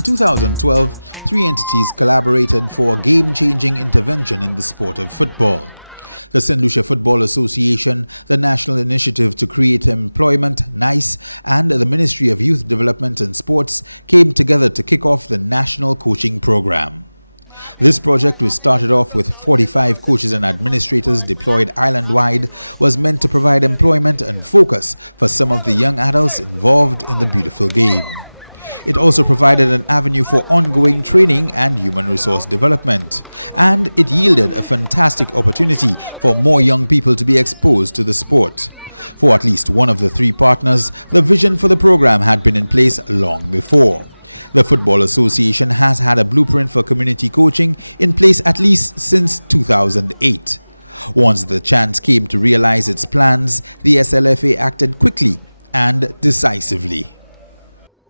In 2012, 3 entities collaborated for a game-changing intervention in the sport of football. The Saint Lucia Football Association, the National Initiative to Create Employment, NICE, and the Ministry of Youth Development and Sports came together to kick off the National Coaching Program. This project, which started off with 45 coaches and administrators deployed island-wide, was meant to provide employment and focus for some of the young adults involved in the beautiful game. It also provided an avenue for ongoing training and human resource development, and it yielded a fantastic opportunity for more young people to be exposed to the sport. For at least one of the 3 partners, the vision for the program had been in place long before. The Football Association has had a blueprint for community coaching in place at least since 2008. Once the chance came to realize its plans, the SLFA acted quickly and decisively.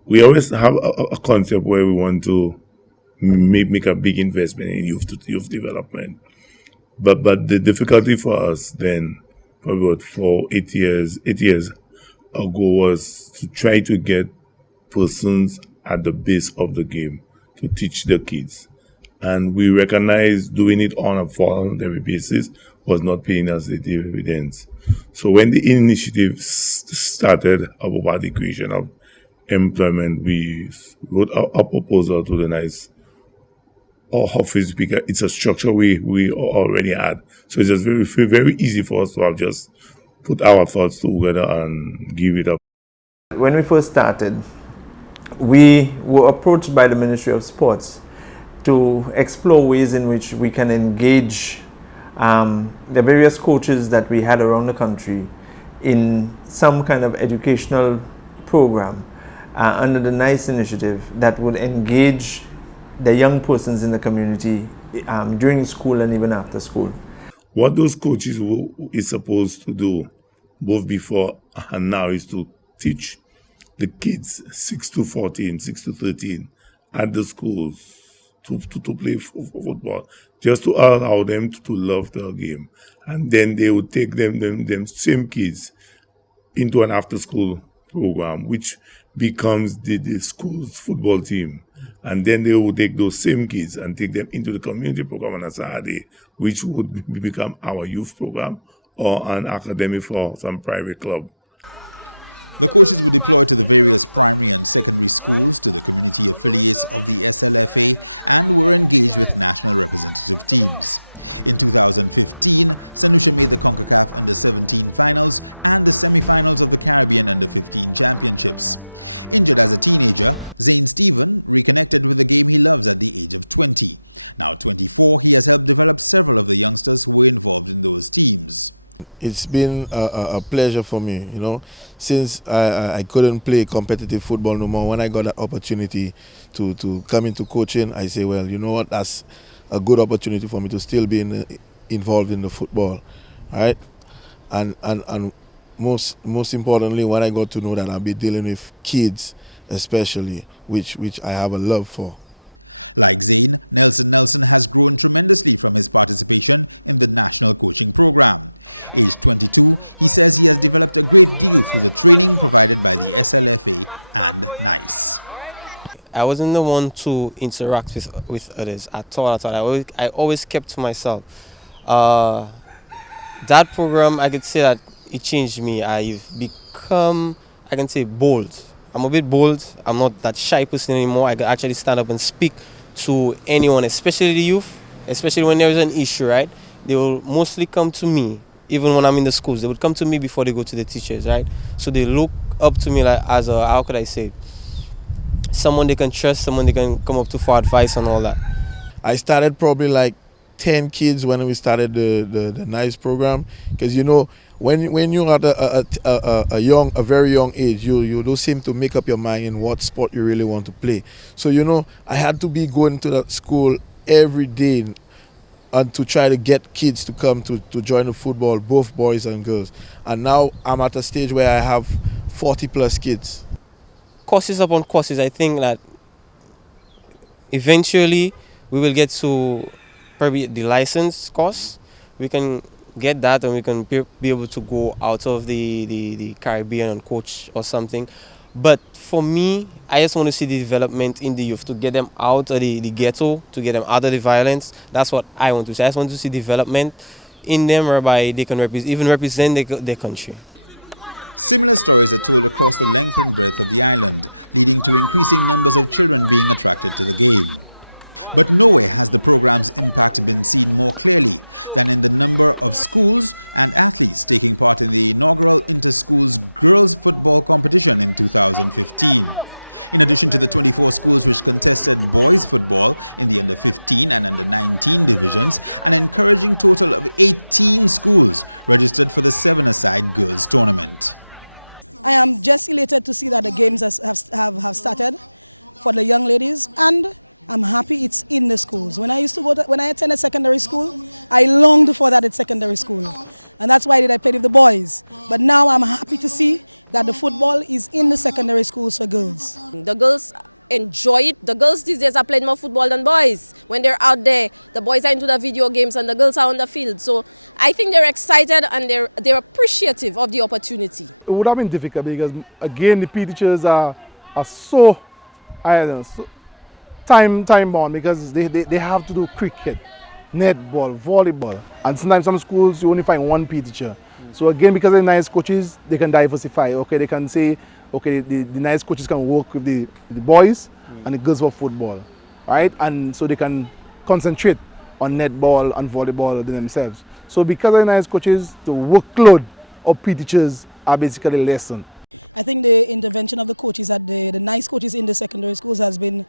We always have a concept where we want to make a big investment in youth development. But the difficulty for us then, probably about 8 years ago, was to try to get persons at the base of the game to teach the kids. And we recognized doing it on a voluntary basis was not paying us the dividends. So when the initiative started about the creation of employment, we wrote a proposal to the NICE office because it's a structure we already had. So it's just very easy for us to have just put our thoughts together and give it up. When we first started, we were approached by the Ministry of Sports to explore ways in which we can engage the various coaches that we had around the country in some kind of educational program under the NICE initiative that would engage the young persons in the community during school and even after school. What those coaches is supposed to do, both before and now, is to teach the kids 6 to 14, 6 to 13 at the schools to play football, just to allow them to love the game. And then they would take them same kids into an after-school program, which becomes the school's football team. And then they would take those same kids and take them into the community program on a Saturday, which would become our youth program or an academy for some private club. The coaches were deployed to the various primary and secondary schools, to the community affiliates of the SLFA, and were engaged with national representative teams. In 2015, Saint Lucia made the CONCACAF Under-17 finals and the semi-finals of the Caribbean Under-15 championships. Injured as a teenager, Zane Stephen reconnected with the game he loves at the age of 20. Now 24, he has helped develop several of the youngsters who were involved in those teams. It's been a pleasure for me, since I couldn't play competitive football no more. When I got that opportunity to come into coaching, I say, well, you know what, that's a good opportunity for me to still be involved in the football, right? And most importantly, when I got to know that I'll be dealing with kids, especially, which I have a love for. Like Zane, Nelson has grown tremendously from his participation in the national coaching program. Aged 22, he says he has developed a great deal through the training provided by the SLFA and NICE. I wasn't the one to interact with others at all. I always kept to myself. That program, I could say that it changed me. I've become, I can say, bold. I'm a bit bold. I'm not that shy person anymore. I can actually stand up and speak to anyone, especially the youth, especially when there is an issue, right? They will mostly come to me, even when I'm in the schools. They would come to me before they go to the teachers, right? So they look up to me like as a, how could I say, someone they can trust, someone they can come up to for advice and all that. I started probably like 10 kids when we started the NICE program, because when you're at a very young age, you don't seem to make up your mind in what sport you really want to play. So I had to be going to that school every day and to try to get kids to come to join the football, both boys and girls. And now I'm at a stage where I have 40 plus kids. Courses upon courses, I think that eventually we will get to probably the license course. We can get that and we can be able to go out of the Caribbean and coach or something. But for me, I just want to see the development in the youth, to get them out of the ghetto, to get them out of the violence. That's what I want to see. I just want to see development in them whereby they can even represent their country. Similar stories are told across the length and breadth of the island, leading to increasing numbers of children being attracted to the game. But nowhere has the program's impact been seen more clearly than in the number of schools and athletes taking part in the inaugural inter-schools girls football competition in 2015. In addition to the 24 schools which contested boys football in the under-15 and under-19 divisions, an encouraging total of 18 schools registered for the 7-a-side girls tournament. I am just elated to see that the games have started for the young ladies, and I'm happy it's in the schools. When I attended secondary school, I longed for that at secondary school. And that's why I played with the boys. But now I'm happy to see that the football is in the secondary schools for girls. The girls enjoy it. The girls these days are playing more football than boys. When they're out there, the boys are into the video games and the girls are on the field. So I think they're excited and they're appreciative of the opportunity. It would have been difficult because, again, the PE teachers are so, I don't know, so time bound, because they have to do cricket, netball, volleyball, and sometimes some schools you only find one PE teacher. So again, because they're nice coaches, they can diversify. Okay, they can say, okay, the nice coaches can work with the boys and the girls for football, right? And so they can concentrate on netball and volleyball themselves. So because they're nice coaches, the workload of PE teachers are basically lessened. I think the intervention of the coaches at the nice coaches in the secondary schools has been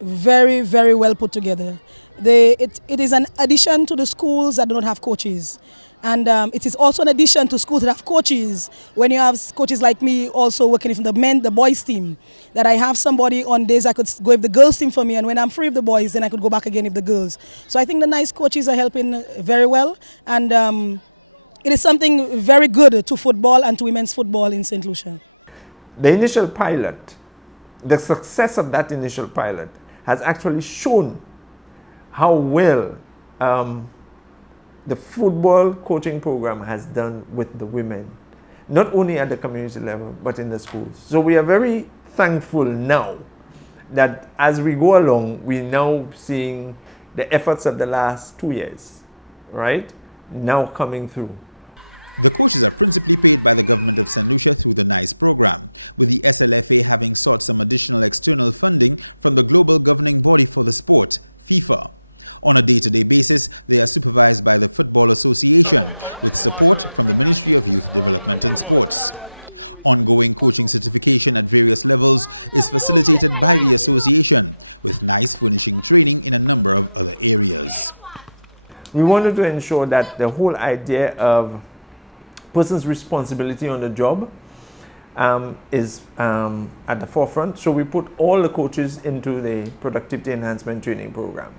very, very well put together. It is an addition to the schools that do not have coaches. And it is also an addition to schools that have coaches. When you have coaches like me also working from the boys team, that I have somebody on days I could go with the girls team for me, and when I'm free of the boys, then I could go back again with the girls. So I think the nice coaches are helping very well. And it is something very good to football and to women's football in Saint Lucia. The initial pilot, the success of that initial pilot has actually shown how well the football coaching program has done with the women, not only at the community level, but in the schools. So we are very thankful now that as we go along, we're now seeing the efforts of the last 2 years, right, now coming through. The coaches are principally paid by the government of Saint Lucia through the NICE program, with the SLFA having sought some additional external funding from the global governing body for the sport, FIFA. On a day-to-day basis, they are supervised by the Football Association, with support from the Ministry of Youth Development and Sports. Ongoing coaching certification at various levels is facilitated by the association, with NICE furnishing training in a number of other areas. We wanted to ensure that the whole idea of person's responsibility on the job is at the forefront. So we put all the coaches into the productivity enhancement training program.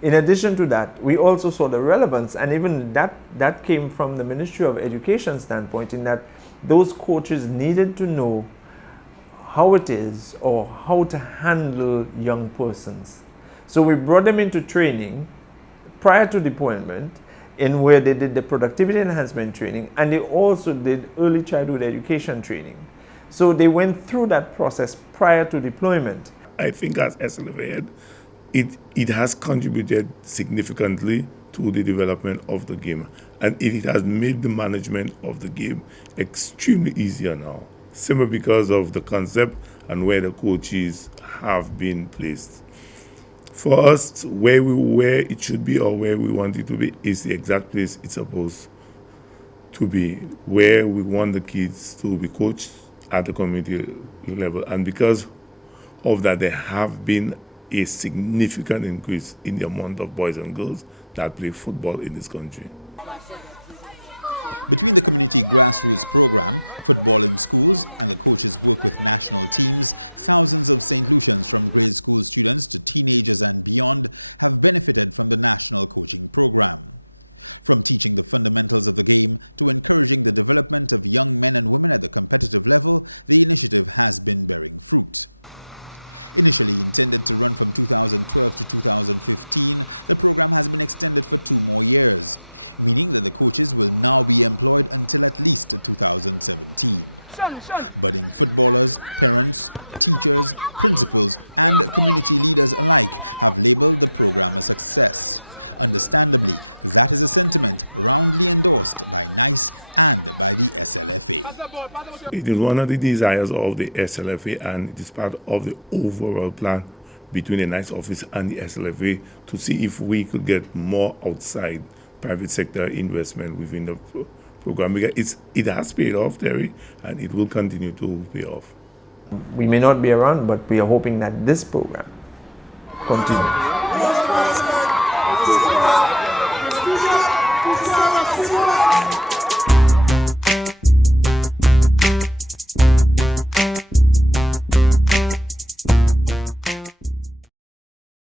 In addition to that, we also saw the relevance, and even that came from the Ministry of Education standpoint, in that those coaches needed to know how it is or how to handle young persons. So we brought them into training prior to deployment, in where they did the productivity enhancement training, and they also did early childhood education training. So they went through that process prior to deployment. I think as SLFA, it has contributed significantly to the development of the game, and it has made the management of the game extremely easier now, simply because of the concept and where the coaches have been placed. For us, where it should be or where we want it to be is the exact place it's supposed to be, where we want the kids to be coached at the community level. And because of that, there have been a significant increase in the amount of boys and girls that play football in this country. Between the community grassroots program, football in schools, and the coaches' work with national teams, thousands of St. Lucians, from grade school students to teenagers and beyond, have benefited from the national coaching program. From teaching the fundamentals of the game to encouraging the development of young men and women at the competitive level, the initiative has been bearing fruit. Initially intended to run from 2012 to 2015, the program has been extended for 2 more years, meaning that the coaches will now be employed until at least 2017. Budding footballers, parents, teachers, principals, and community leaders alike have labeled the program a success. Understandably, that is a sentiment roundly endorsed by NICE and by the SLFA. It is one of the desires of the SLFA, and it is part of the overall plan between the NICE office and the SLFA to see if we could get more outside private sector investment within the program, because it has paid off, Terry, and it will continue to pay off. We may not be around, but we are hoping that this program continues.